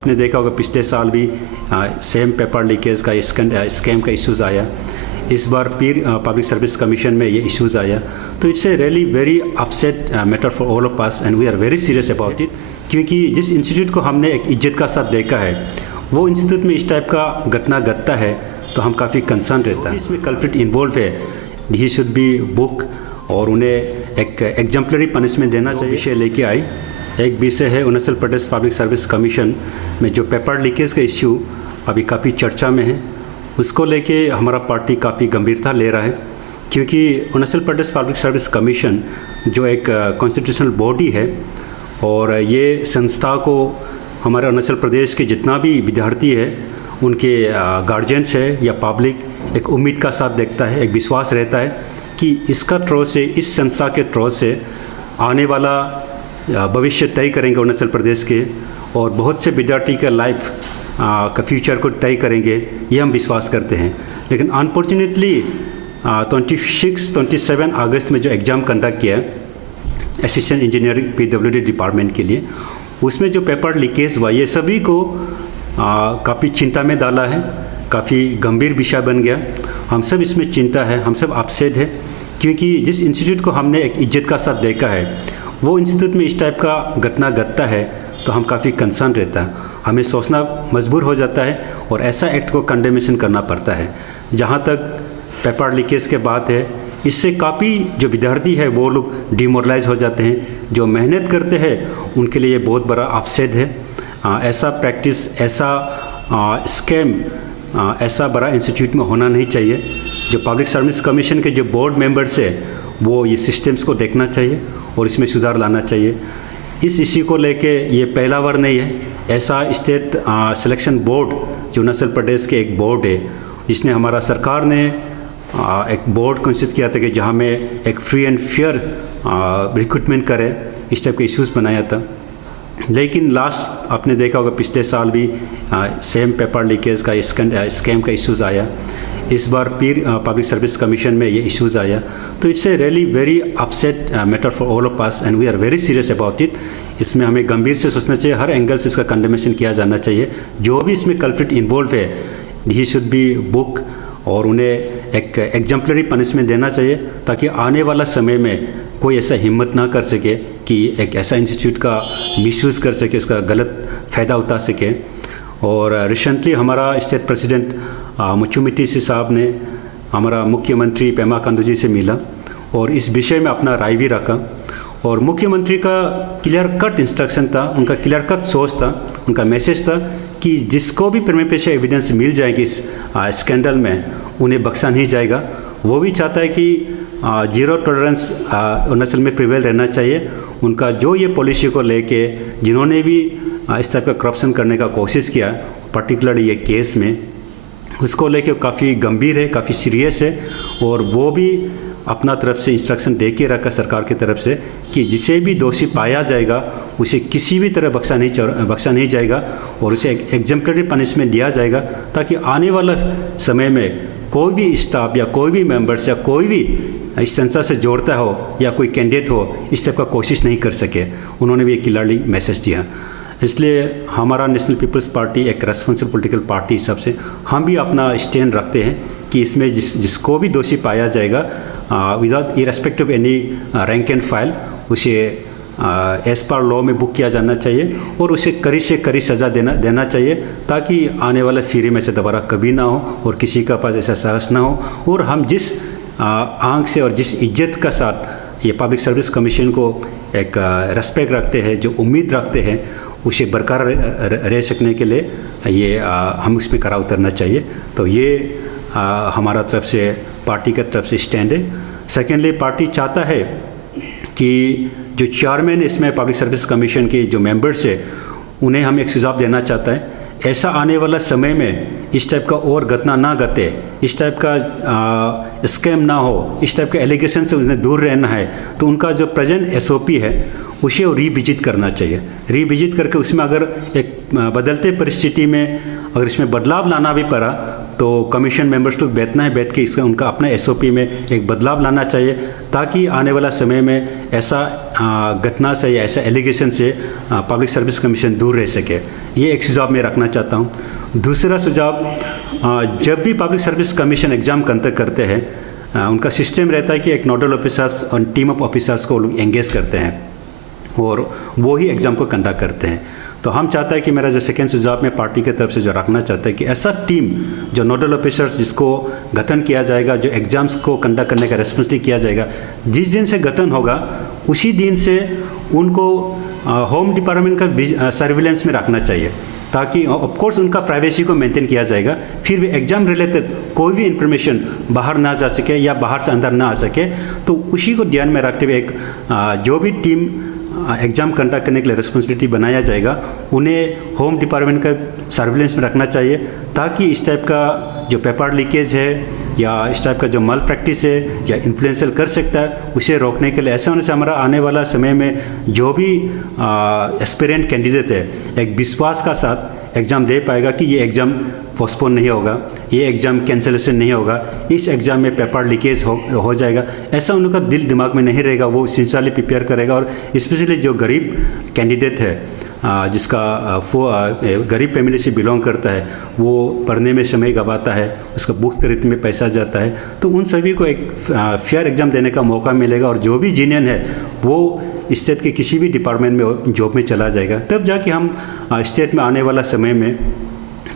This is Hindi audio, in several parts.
आपने देखा होगा पिछले साल भी सेम पेपर लीकेज का स्कैम का इश्यूज़ आया। इस बार फिर पब्लिक सर्विस कमीशन में ये इश्यूज़ आया। तो it's a really very upset matter for all of us and we are very serious about it, क्योंकि जिस इंस्टीट्यूट को हमने एक इज्जत का साथ देखा है वो इंस्टीट्यूट में इस टाइप का घटना घटता है तो हम काफ़ी कंसर्न रहता है। इसमें कल्प्रिट इन्वॉल्व है, ही शुड बी बुक और उन्हें एक एग्जाम्पलरी पनिशमेंट देना चाहिए। विषय लेके आई एक विषय है Arunachal Pradesh public service commission में जो पेपर लीकेज का इश्यू अभी काफ़ी चर्चा में है, उसको लेके हमारा पार्टी काफ़ी गंभीरता ले रहा है, क्योंकि Arunachal Pradesh public service commission जो एक कॉन्स्टिट्यूशनल बॉडी है और ये संस्था को हमारे अरुणाचल प्रदेश के जितना भी विद्यार्थी है उनके गार्जियंस है या पब्लिक एक उम्मीद का साथ देखता है, एक विश्वास रहता है कि इसका थ्रो से, इस संस्था के थ्रो से आने वाला भविष्य तय करेंगे अरुणाचल प्रदेश के और बहुत से विद्यार्थी का लाइफ का फ्यूचर को तय करेंगे, ये हम विश्वास करते हैं। लेकिन अनफॉर्चुनेटली 27 अगस्त में जो एग्ज़ाम कंडक्ट किया असिस्टेंट इंजीनियरिंग PWD डिपार्टमेंट के लिए, उसमें जो पेपर लीकेज हुआ ये सभी को काफ़ी चिंता में डाला है, काफ़ी गंभीर विषय बन गया। हम सब इसमें चिंता है, हम सब अपसेट है, क्योंकि जिस इंस्टीट्यूट को हमने एक इज्जत का साथ देखा है वो इंस्टीट्यूट में इस टाइप का घटना घटता है तो हम काफ़ी कंसर्न रहता है, हमें सोचना मजबूर हो जाता है और ऐसा एक्ट को कंडेमेशन करना पड़ता है। जहाँ तक पेपर लीकेज के बात है, इससे काफ़ी जो विद्यार्थी है वो लोग डिमोरलाइज हो जाते हैं, जो मेहनत करते हैं उनके लिए बहुत बड़ा अपसेट है। ऐसा प्रैक्टिस, ऐसा स्कैम ऐसा बड़ा इंस्टीट्यूट में होना नहीं चाहिए। जो पब्लिक सर्विस कमीशन के जो बोर्ड मेंबर्स है वो ये सिस्टम्स को देखना चाहिए और इसमें सुधार लाना चाहिए। इस इश्यू को लेके ये पहला बार नहीं है, ऐसा स्टेट सिलेक्शन बोर्ड जो अरुणाचल प्रदेश के एक बोर्ड है जिसने हमारा सरकार ने एक बोर्ड घोषित किया था कि जहाँ में एक फ्री एंड फेयर रिक्रूटमेंट करे, इस टाइप के इश्यूज़ बनाया था। लेकिन लास्ट आपने देखा होगा पिछले साल भी सेम पेपर लीकेज का स्कैम का इश्यूज़ आया। इस बार फिर पब्लिक सर्विस कमीशन में ये इश्यूज़ आया। तो it's a really very upset matter for all of us and we are very serious about it. इसमें हमें गंभीर से सोचना चाहिए, हर एंगल से इसका कंडेमेशन किया जाना चाहिए। जो भी इसमें कल्प्रिट इन्वॉल्व है ही शुड बी बुक और उन्हें एक एग्जाम्पलरी पनिशमेंट देना चाहिए, ताकि आने वाला समय में कोई ऐसा हिम्मत ना कर सके कि एक ऐसा इंस्टीट्यूट का मिसयूज़ कर सके, उसका गलत फ़ायदा उठा सके। और रिसेंटली हमारा स्टेट प्रेसिडेंट मुचुमिती साहब ने हमारा मुख्यमंत्री पेमा खांडू जी से मिला और इस विषय में अपना राय भी रखा। और मुख्यमंत्री का क्लियर कट इंस्ट्रक्शन था, उनका क्लियर कट सोच था, उनका मैसेज था कि जिसको भी प्रमा फेसी एविडेंस मिल जाएगी इस स्कैंडल में उन्हें बख्शा नहीं जाएगा। वो भी चाहता है कि जीरो टॉलरेंस अरुणाचल में प्रिवेल रहना चाहिए। उनका जो ये पॉलिसी को लेके जिन्होंने भी इस टाइप का करप्शन करने का कोशिश किया, पर्टिकुलरली ये केस में, उसको लेके काफ़ी गंभीर है, काफ़ी सीरियस है। और वो भी अपना तरफ से इंस्ट्रक्शन दे के रखा सरकार की तरफ से कि जिसे भी दोषी पाया जाएगा उसे किसी भी तरह बख्शा नहीं जाएगा और उसे एग्जाम्पलरी पनिशमेंट दिया जाएगा, ताकि आने वाला समय में कोई भी स्टाफ या कोई भी मेंबर्स या कोई भी इस संस्था से जोड़ता हो या कोई कैंडिडेट हो इस टाइप का कोशिश नहीं कर सके। उन्होंने भी एक क्लियरली मैसेज दिया। इसलिए हमारा नेशनल पीपल्स पार्टी एक रेस्पॉन्सिबल पॉलिटिकल पार्टी हिसाब से हम भी अपना स्टैंड रखते हैं कि इसमें जिसको भी दोषी पाया जाएगा without irrespective of any rank and file उसे एज पर लॉ में बुक किया जाना चाहिए और उसे कड़ी से कड़ी सज़ा देना चाहिए, ताकि आने वाले फ्यूचर में से दोबारा कभी ना हो और किसी का पास ऐसा साहस ना हो। और हम जिस आंख से और जिस इज्जत का साथ ये पब्लिक सर्विस कमीशन को एक रेस्पेक्ट रखते हैं, जो उम्मीद रखते हैं, उसे बरकरार रह सकने के लिए ये हम इसमें कड़ा उतरना चाहिए। तो ये हमारा तरफ से, पार्टी की तरफ से स्टैंड है। सेकेंडली, पार्टी चाहता है कि जो चेयरमैन इसमें पब्लिक सर्विस कमीशन के जो मेंबर्स है उन्हें हम एक सुझाव देना चाहता है, ऐसा आने वाला समय में इस टाइप का और घटना ना घटे, इस टाइप का स्कैम ना हो, इस टाइप के एलिगेशन से उन्हें दूर रहना है, तो उनका जो प्रेजेंट SOP है उसे रिविजिट करना चाहिए। रिविजिट करके उसमें अगर एक बदलते परिस्थिति में अगर इसमें बदलाव लाना भी पड़ा तो कमीशन मेंबर्स लोग बैठ के इसका उनका अपना एसओपी में एक बदलाव लाना चाहिए, ताकि आने वाला समय में ऐसा घटना से या ऐसा एलिगेशन से पब्लिक सर्विस कमीशन दूर रह सके। ये एक सुझाव मैं रखना चाहता हूँ। दूसरा सुझाव, जब भी public service commission exam conduct करते हैं, उनका सिस्टम रहता है कि एक नोडल ऑफिसर्स और टीम ऑफ ऑफिसर्स को लोग एंगेज करते हैं और वो ही एग्ज़ाम को कंडक्ट करते हैं। तो हम चाहते हैं कि मेरा जो सेकेंड सुझाव में पार्टी की तरफ से जो रखना चाहता है कि ऐसा टीम जो नोडल ऑफिसर्स जिसको गठन किया जाएगा, जो एग्ज़ाम्स को कंडक्ट करने का रेस्पॉन्सिबिलिटी किया जाएगा, जिस दिन से गठन होगा उसी दिन से उनको होम डिपार्टमेंट का सर्विलेंस में रखना चाहिए, ताकि ऑफकोर्स उनका प्राइवेसी को मेंटेन किया जाएगा, फिर भी एग्ज़ाम रिलेटेड कोई भी इंफॉर्मेशन बाहर ना जा सके या बाहर से अंदर ना आ सके। तो उसी को ध्यान में रखते हुए एक जो भी टीम एग्ज़ाम कंडक्ट करने के लिए रिस्पॉन्सिबिलिटी बनाया जाएगा, उन्हें होम डिपार्टमेंट का सर्विलेंस में रखना चाहिए, ताकि इस टाइप का जो पेपर लीकेज है या इस टाइप का जो मल प्रैक्टिस है या इन्फ्लुएंशियल कर सकता है, उसे रोकने के लिए ऐसा होने से हमारा आने वाला समय में जो भी एस्पिरेंट कैंडिडेट है एक विश्वास का साथ एग्ज़ाम दे पाएगा कि ये एग्ज़ाम पोस्टपोन नहीं होगा, ये एग्ज़ाम कैंसिलेशन नहीं होगा, इस एग्ज़ाम में पेपर लीकेज हो जाएगा, ऐसा उनका दिल दिमाग में नहीं रहेगा। वो सिंसियरली प्रिपेयर करेगा। और स्पेशली जो गरीब कैंडिडेट है, जिसका गरीब फैमिली से बिलोंग करता है, वो पढ़ने में समय गंवाता है, उसका बुक खरीदने में पैसा जाता है, तो उन सभी को एक फेयर एग्ज़ाम देने का मौका मिलेगा। और जो भी जीनियन है वो स्टेट के किसी भी डिपार्टमेंट में जॉब में चला जाएगा, तब जाके हम स्टेट में आने वाला समय में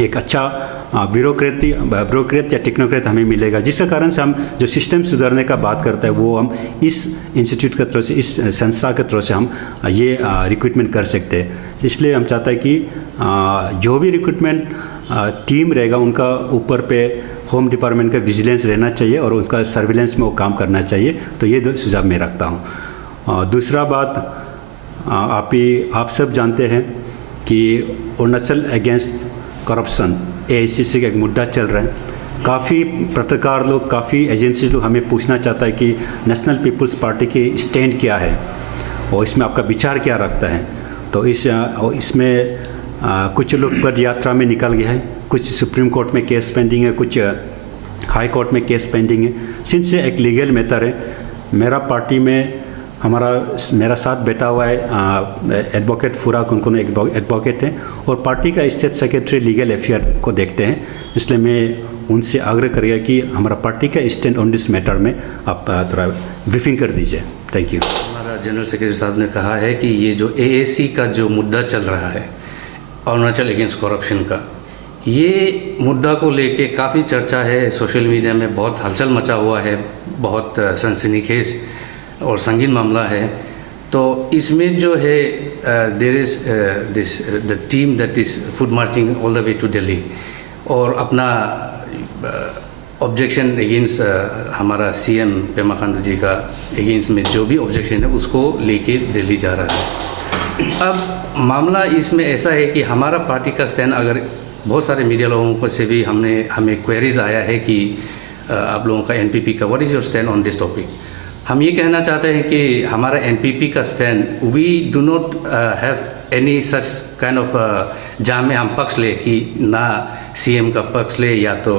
एक अच्छा ब्यूरोक्रेट या टेक्नोक्रेट हमें मिलेगा, जिसके कारण से हम जो सिस्टम सुधारने का बात करते हैं वो हम इस इंस्टीट्यूट के थ्रू से, इस संस्था के थ्रू से हम ये रिक्रूटमेंट कर सकते हैं। इसलिए हम चाहते हैं कि जो भी रिक्रूटमेंट टीम रहेगा उनका ऊपर पे होम डिपार्टमेंट का विजिलेंस रहना चाहिए और उसका सर्विलेंस में वो काम करना चाहिए। तो ये दो सुझाव मैं रखता हूँ। दूसरा बात, आप सब जानते हैं कि अरुणाचल अगेंस्ट करप्शन AICC का एक मुद्दा चल रहा है। काफ़ी पत्रकार लोग, काफ़ी एजेंसीज लोग हमें पूछना चाहता है कि नेशनल पीपल्स पार्टी की स्टैंड क्या है और इसमें आपका विचार क्या रखता है। तो इसमें कुछ लोग पद यात्रा में निकल गए हैं, कुछ सुप्रीम कोर्ट में केस पेंडिंग है, कुछ हाई कोर्ट में केस पेंडिंग है। सिंस एक लीगल मैटर है, मेरा पार्टी में मेरा साथ बैठा हुआ है एडवोकेट फुराक, उनको एडवोकेट हैं और पार्टी का स्टेट सेक्रेटरी लीगल अफेयर को देखते हैं। इसलिए मैं उनसे आग्रह करेगा कि हमारा पार्टी का स्टैंड ऑन दिस मैटर में आप थोड़ा ब्रीफिंग कर दीजिए। Thank you. हमारा जनरल सेक्रेटरी साहब ने कहा है कि ये जो AAC का जो मुद्दा चल रहा है अरुणाचल अगेंस्ट करप्शन का, ये मुद्दा को लेके काफ़ी चर्चा है, सोशल मीडिया में बहुत हलचल मचा हुआ है, बहुत सनसनीखेज और संगीन मामला है। तो इसमें जो है there is this the team that is foot marching all the way to Delhi और अपना ऑब्जेक्शन अगेंस्ट हमारा CM पेमा खांडू जी का अगेंस्ट में जो भी ऑब्जेक्शन है उसको लेके दिल्ली जा रहा है। अब मामला इसमें ऐसा है कि हमारा पार्टी का स्टैंड, अगर बहुत सारे मीडिया लोगों को से भी हमें क्वेरीज आया है कि आप लोगों का NPP का what is your stand on this topic. हम ये कहना चाहते हैं कि हमारा NPP का stand, we do not have any such kind of जहाँ में हम पक्ष ले कि ना CM का पक्ष ले या तो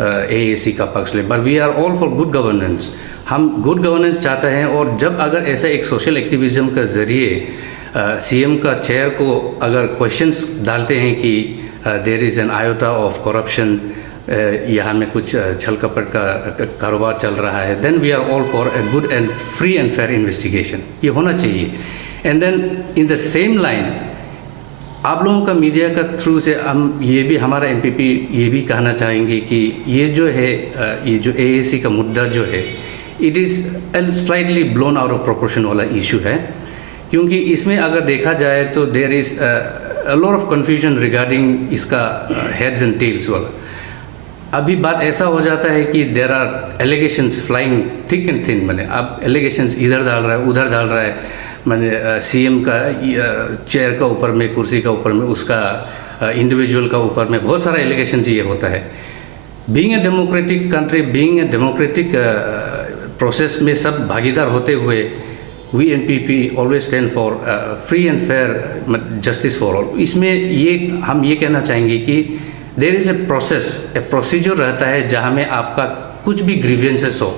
AAC का पक्ष ले, but we are all for good governance. हम गुड गवर्नेंस चाहते हैं और जब अगर ऐसा एक सोशल एक्टिविज्म के ज़रिए CM का चेयर को अगर क्वेश्चंस डालते हैं कि there is an iota of corruption, यहाँ में कुछ छल कपट का कारोबार चल रहा है, then we are all for a good and free and fair investigation, ये होना चाहिए। And then in the same line आप लोगों का मीडिया का थ्रू से हम ये भी, हमारा NPP ये भी कहना चाहेंगे कि ये जो है ये जो AAC का मुद्दा जो है, it is slightly blown out of proportion वाला इशू है, क्योंकि इसमें अगर देखा जाए तो there is a lot of confusion regarding इसका हेड्स एंड टेल्स वाला। अभी बात ऐसा हो जाता है कि there are allegations flying thick and thin, मैंने अब एलिगेशंस इधर डाल रहा है उधर डाल रहा है, मैंने CM का चेयर का ऊपर में, कुर्सी का ऊपर में, उसका इंडिविजुअल का ऊपर में बहुत सारा एलिगेशंस ये होता है। Being a democratic country, being a democratic process में सब भागीदार होते हुए we NPP always stand for free and fair justice for all. इसमें ये हम ये कहना चाहेंगे कि देयर इज़ ए प्रोसीजर रहता है जहाँ में आपका कुछ भी ग्रीवियंसेस हो,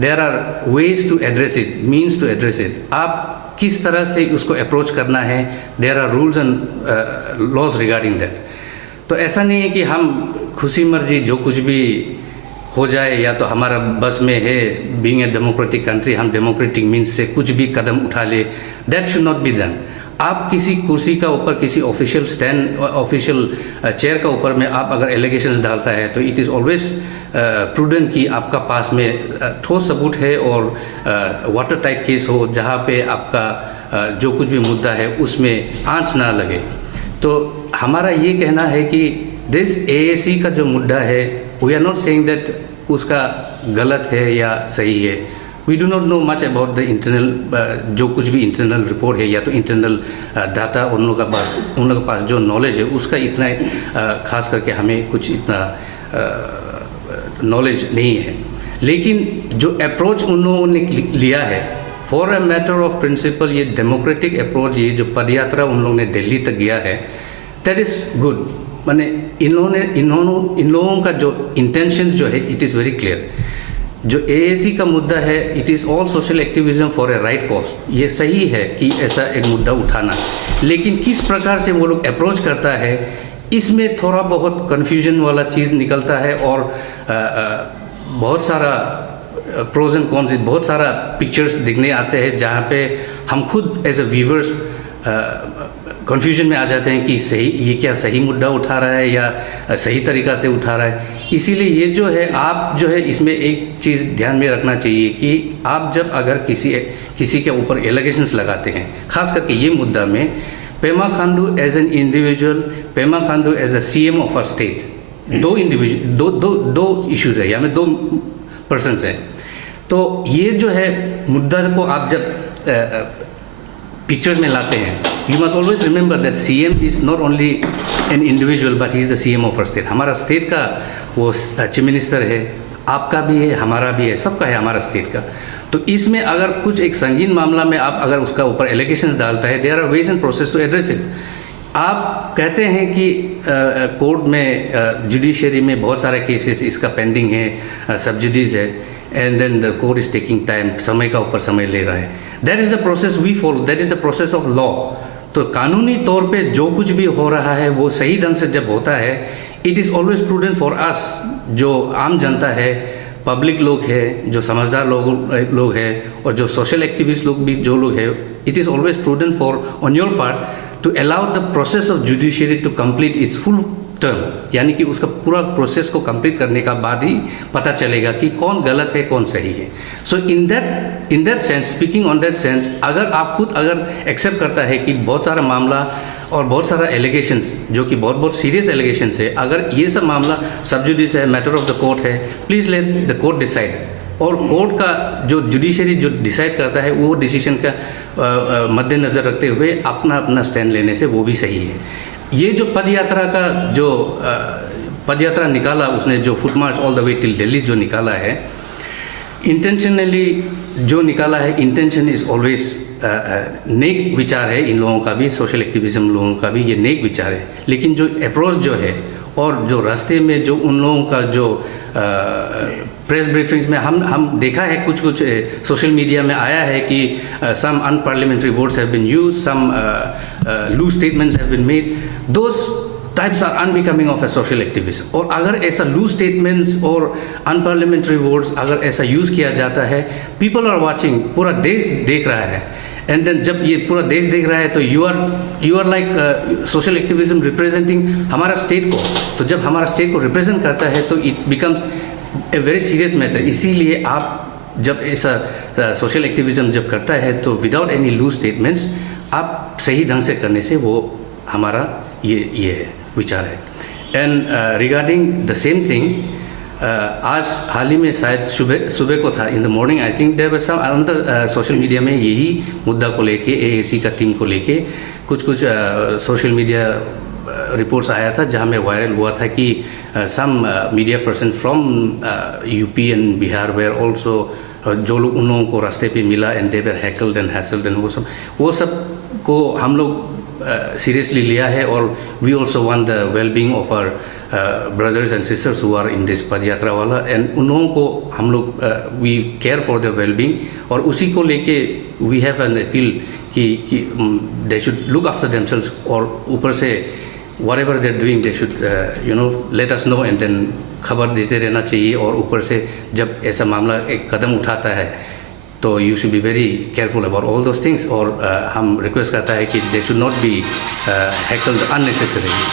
there are ways to address it, means to address it. आप किस तरह से उसको अप्रोच करना है, there are rules and laws regarding that. तो ऐसा नहीं है कि हम खुशी मर्जी जो कुछ भी हो जाए, या तो हमारा बस में है, बीइंग ए डेमोक्रेटिक कंट्री, हम डेमोक्रेटिक मीन्स से कुछ भी कदम उठा ले, that should not be done. आप किसी कुर्सी का ऊपर, किसी ऑफिशियल स्टैंड, ऑफिशियल चेयर का ऊपर में आप अगर एलिगेशंस डालता है तो इट इज़ ऑलवेज प्रूडेंट कि आपका पास में ठोस सबूत है और वाटर टाइट केस हो, जहाँ पे आपका जो कुछ भी मुद्दा है उसमें आंच ना लगे। तो हमारा ये कहना है कि दिस एएसी का जो मुद्दा है, we are not saying that उसका गलत है या सही है। We do not know much about the internal, जो कुछ भी इंटरनल रिपोर्ट है या तो इंटरनल डाटा उन लोगों के पास जो नॉलेज है उसका इतना खास करके हमें कुछ इतना नॉलेज नहीं है। लेकिन जो अप्रोच उन लोगों ने लिया है, for a matter of principle, ये डेमोक्रेटिक अप्रोच, ये जो पदयात्रा उन लोगों ने दिल्ली तक गया है, दैट इज़ गुड। माने इन लोगों का जो इंटेंशंस जो है, इट इज़ वेरी क्लियर। जो एएसी का मुद्दा है, it is all social activism for a right cause. ये सही है कि ऐसा एक मुद्दा उठाना, लेकिन किस प्रकार से वो लोग अप्रोच करता है, इसमें थोड़ा बहुत कन्फ्यूजन वाला चीज़ निकलता है। और बहुत सारा प्रोज एंड कॉन्स, बहुत सारा पिक्चर्स दिखने आते हैं जहाँ पे हम खुद एज ए व्यूवर्स कन्फ्यूजन में आ जाते हैं कि सही, ये क्या सही मुद्दा उठा रहा है या सही तरीका से उठा रहा है। इसीलिए ये जो है, आप जो है इसमें एक चीज़ ध्यान में रखना चाहिए कि आप जब अगर किसी के ऊपर एलिगेशंस लगाते हैं, खास करके ये मुद्दा में, Pema Khandu as an individual, Pema Khandu as the CM of a state, दो इश्यूज है, या में दो पर्सन्स हैं। तो ये जो है मुद्दा को आप जब पिक्चर में लाते हैं, you must always remember that CM is not only an individual but he is the CM of our state. हमारा स्टेट का वो चीफ मिनिस्टर है, आपका भी है, हमारा भी है, सबका है हमारा स्टेट का। तो इसमें अगर कुछ एक संगीन मामला में आप अगर उसका ऊपर एलिगेशंस डालता है, there are ways and process to address it. आप कहते हैं कि कोर्ट में, जुडिशरी में बहुत सारे केसेस इसका पेंडिंग है, सब्सिडीज है, and then the court is taking time, समय का ऊपर समय ले रहा है। That is the process we follow, that is the process of law. तो कानूनी तौर पे जो कुछ भी हो रहा है वो सही ढंग से जब होता है, it is always prudent for us, जो आम जनता है, पब्लिक लोग है, जो समझदार लोग हैं, और जो सोशल एक्टिविस्ट लोग भी जो लोग हैं, it is always prudent for on your part to allow the process of judiciary to complete its full term. यानी कि उसका पूरा प्रोसेस को कंप्लीट करने का बाद ही पता चलेगा कि कौन गलत है, कौन सही है। So in that sense, speaking on that sense, अगर आप खुद अगर एक्सेप्ट करता है कि बहुत सारा मामला और बहुत सारा एलिगेशंस जो कि बहुत सीरियस एलिगेशंस है, अगर ये सब मामला सब जुडिस है, मैटर ऑफ द कोर्ट है, please let the court decide. और कोर्ट का जो जुडिशरी जो डिसाइड करता है, वो डिसीजन का मद्देनज़र रखते हुए अपना स्टैंड लेने से वो भी सही है। ये जो पदयात्रा का जो पदयात्रा निकाला उसने, जो foot March all the way till Delhi जो निकाला है, इंटेंशनली जो निकाला है, इंटेंशन इज़ ऑलवेज नेक विचार है इन लोगों का भी, सोशल एक्टिविज्म लोगों का भी ये नेक विचार है। लेकिन जो अप्रोच जो है और जो रास्ते में जो उन लोगों का जो प्रेस ब्रीफिंग्स में हम देखा है, कुछ सोशल मीडिया में आया है कि some unparliamentary words have been used, some loose statements have been made, those types are unbecoming of a social activist. और अगर ऐसा लूज स्टेटमेंट्स और अनपार्लियामेंट्री वोट्स अगर ऐसा यूज़ किया जाता है, पीपल आर वाचिंग, पूरा देश देख रहा है, एंड देन जब ये पूरा देश देख रहा है तो you are like social activism representing हमारा स्टेट को। तो जब हमारा स्टेट को रिप्रेजेंट करता है तो it becomes a very serious matter. इसीलिए आप जब ऐसा सोशल एक्टिविज्म जब करता है तो विदाउट एनी लूज स्टेटमेंट्स आप सही ढंग से करने से वो हमारा ये है विचार है। And regarding the same thing, आज हाल ही में शायद सुबह को था, in the morning I think there was some another social media में यही मुद्दा को लेके, एएसी का टीम को लेके कुछ सोशल मीडिया रिपोर्ट्स आया था जहां में वायरल हुआ था कि some media persons from UP and Bihar were also, जो लोग उन लोगों को रास्ते पे मिला and they were heckled and hassled and वो सब को हम लोग सीरियसली लिया है और we also want the wellbeing of our brothers and sisters who are in this पद यात्रा वाला, एंड उन लोगों को हम लोग we care for their wellbeing, और उसी को लेके वी हैव एन अपील कि they should look after themselves, और ऊपर से whatever they're doing they should let us know, and then खबर देते रहना चाहिए। और ऊपर से जब ऐसा मामला एक कदम उठाता है तो you should be very careful about all those things, और हम रिक्वेस्ट करता है कि they should not be heckled unnecessarily.